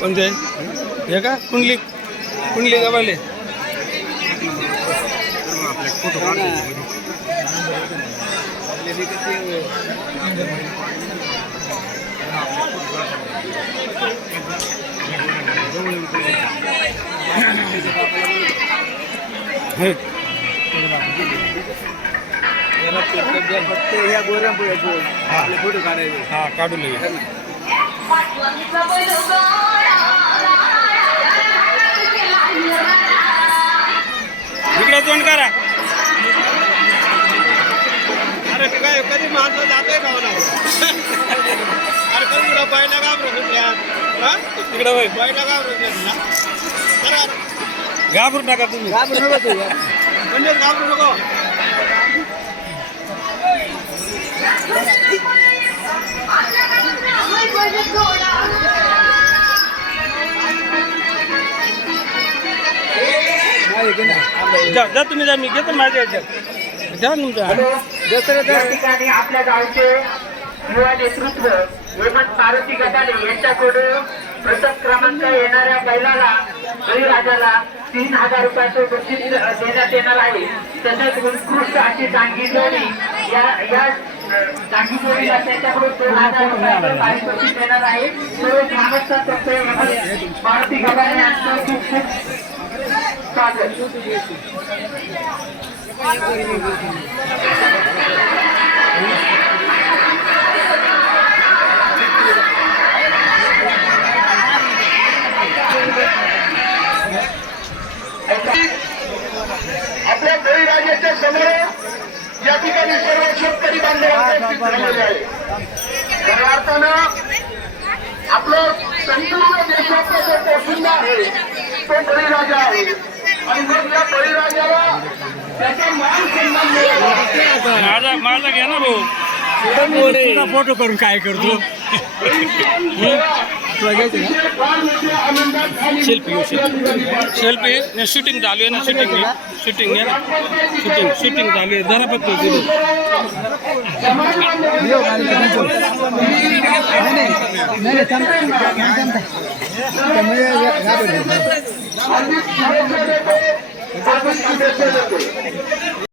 कोणते हे का कुंडली कुंडली गवाले फोटो काढायचे हा काढून लगे इकडे तोंड करा अरे काय कधी माणसं जातोय का मला अरे कधी पहिला घाबरून इकडे वय पहिला घाबरून घाबरू नका तुम्ही म्हणजे घाबरू नको जा तुम्ही जा मी घेतो माझ्या याच्यात जा तुमच्या या ठिकाणी आपल्या गावचे युवा नेतृत्व हेमंत मारुती गटाले यांच्याकडून प्रथम क्रमांक येणाऱ्या बैलाला बळीराजाला 3000 रुपयाचं बक्षीस देण्यात येणार आहे. तसेच उत्कृष्ट अशी डांगी जोडी या डांगी जोडीला त्यांच्याकडून 2000 रुपयाचं पारितोषिक देणार आहे. सर्व ग्रामस्थांतर्फे हेमंत मारुती गटाले यांचं खूप खूप स्वागत. आपल्या बळीराजाच्या समोर या ठिकाणी सर्व शेतकरी बांधव उपस्थित झालेले आहे. खऱ्या अर्थानं आपलं संपूर्ण देशाचा जो पोशिंदा आहे तो बळीराजा आहे आणि मग या बळीराजाला त्याचा मान सन्मान मिळाला. माझा घ्या ना भाऊ फोटो करून काय करतो सेल्फी शूटिंग चालू आहे ना शूटिंग आहे ना शूटिंग चालू आहे जरा फक्त नाही